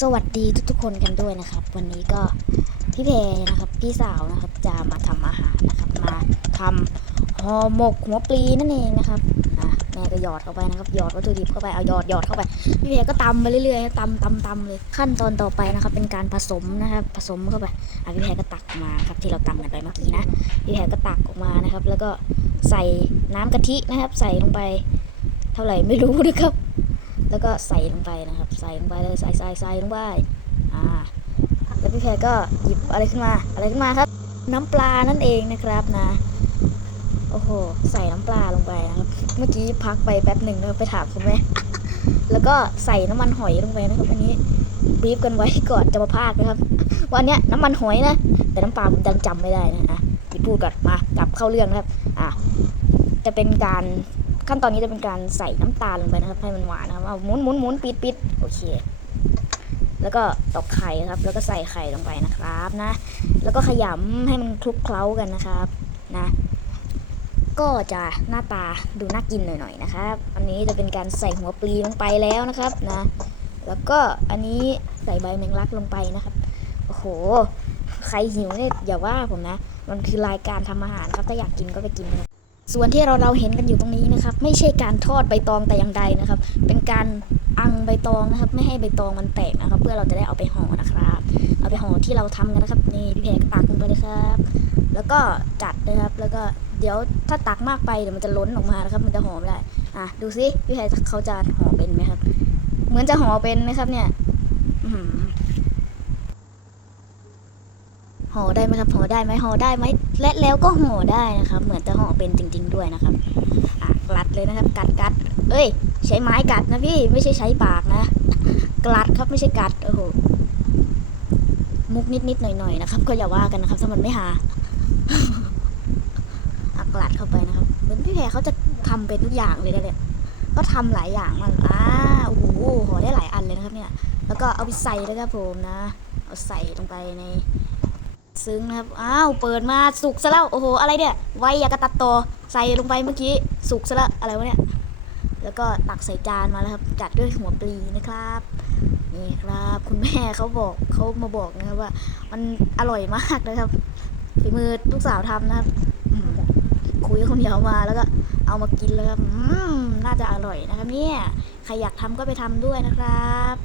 สวัสดีทุกๆคนกันด้วยนะครับ วันนี้ก็พี่เพนะครับ พี่สาวนะครับจะมาทำอาหารนะครับ มาทำห่อหมกหัวปลีนั่นเองนะครับอะแม่ก็หยอดเข้าไปนะครับหยอดวัตถุดิบเข้าไปเอาหยอดหยอดเข้าไปพี่เพก็ตำไปเรื่อยๆตำตำตำเลยขั้นตอนต่อไปนะครับ เป็นการผสมนะครับผสมเข้าไปอะพี่เพก็ตักมาครับที่เราตำกันไปเมื่อกี้นะพี่เพก็ตักออกมานะครับ แล้วก็ใส่น้ำกะทินะครับ ใส่ลงไป เท่าไหร่ไม่รู้นะครับ แล้วก็ใส่ลงไปนะครับ ใส่ลงไปเลยใส่ใส่ใส่ลงไปอ่าแล้วพี่แพรก็หยิบอะไรขึ้นมาอะไรขึ้นมาครับ น้ำปลานั่นเองนะครับนะโอ้โหใส่น้ำปลาลงไปนะครับ เมื่อกี้พักไปแป๊บหนึ่งนะครับไปถามคุณแม่แล้วก็ใส่น้ำมันหอยลงไปนะครับอันนี้บีบกันไว้ก่อนจะมาพากนะครับวันนี้น้ำมันหอยนะ แต่น้ำปลาผมยังจำไม่ได้นะอะหยิบพูดก่อนมา กลับเข้าเรื่องนะครับ อะจะเป็นการ ขั้นตอนนี้จะเป็นการใส่น้ำตาลลงไปนะครับ ให้มันหวานนะครับเอาหมุนหมุนหมุนปิดปิดโอเค แล้วก็ตอกไข่ครับ แล้วก็ใส่ไข่ลงไปนะครับนะ แล้วก็ขยำให้มันคลุกเคล้ากันนะครับนะ ก็จะหน้าตาดูน่ากินหน่อยๆนะครับ อันนี้จะเป็นการใส่หัวปลีลงไปแล้วนะครับนะ แล้วก็อันนี้ใส่ใบแมงลักลงไปนะครับโอ้โหใครหิวเนี่ยอย่าว่าผมนะ มันคือรายการทำอาหารครับ ถ้าอยากกินก็ไปกินนะ ส่วนที่เราเราเห็นกันอยู่ตรงนี้นะครับ ไม่ใช่การทอดใบตองแต่อย่างใดนะครับ เป็นการอังใบตองนะครับ ไม่ให้ใบตองมันแตกนะครับ เพื่อเราจะได้เอาไปห่อนะครับ เอาไปห่อที่เราทำกันนะครับนี่พี่แพรก็ตักลงไปเลยครับ แล้วก็จัดนะครับ แล้วก็เดี๋ยวถ้าตักมากไปเดี๋ยวมันจะล้นออกมานะครับ มันจะห่อไม่ได้อะดูซิพี่แพรเขาจะห่อเป็นไหมครับ เหมือนจะห่อเป็นนะครับเนี่ย อื้อหือ ห่อได้ไหมครับห่อได้ไหมห่อได้ไหมและแล้วก็ห่อได้นะครับ เหมือนจะห่อเป็นจริง ๆ ด้วยนะครับอะกัดเลยนะครับ กัดกัดเอ้ย ใช้ไม้กัดนะพี่ไม่ใช่ใช้ปากนะกัดครับไม่ใช่กัดโอ้โหมุกนิดนิดๆหน่อยหน่อยๆนะครับ ก็อย่าว่ากันนะครับถ้ามันไม่หาอะกลัดเข้าไปนะครับเหมือนพี่แพรเขาจะทำเป็นทุกอย่างเลยนะเนี่ยก็ทำหลายอย่างมากอ่าโอ้โหห่อได้หลายอันเลยนะครับเนี่ย แล้วก็เอาไปใส่เลยครับผมนะ เอาใส่ลงไปใน ซึ้งนะครับ อ้าว เปิดมาสุกซะแล้ว โอ้โห อะไรเนี่ย ไวอยากระตัดต่อ ใส่ลงไปเมื่อกี้ สุกซะแล้ว อะไรวะเนี่ย แล้วก็ตักใส่จานมาแล้วครับ จัดด้วยหัวปลีนะครับ นี่ครับ คุณแม่เขาบอกเขามาบอกนะครับว่า มันอร่อยมากนะครับ ฝีมือลูกสาวทำนะครับ คุยกับคนเดียวมาแล้วก็เอามากินแล้วครับอืมน่าจะอร่อยนะครับเนี่ย ใครอยากทำก็ไปทำด้วยนะครับ